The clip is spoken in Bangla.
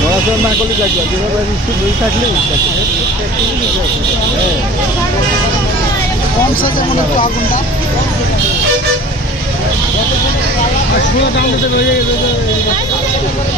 নড়াচড়া না করলে লাগবে যেভাবে বই থাকলে। কম সাজে মনে একটু আগুনটা।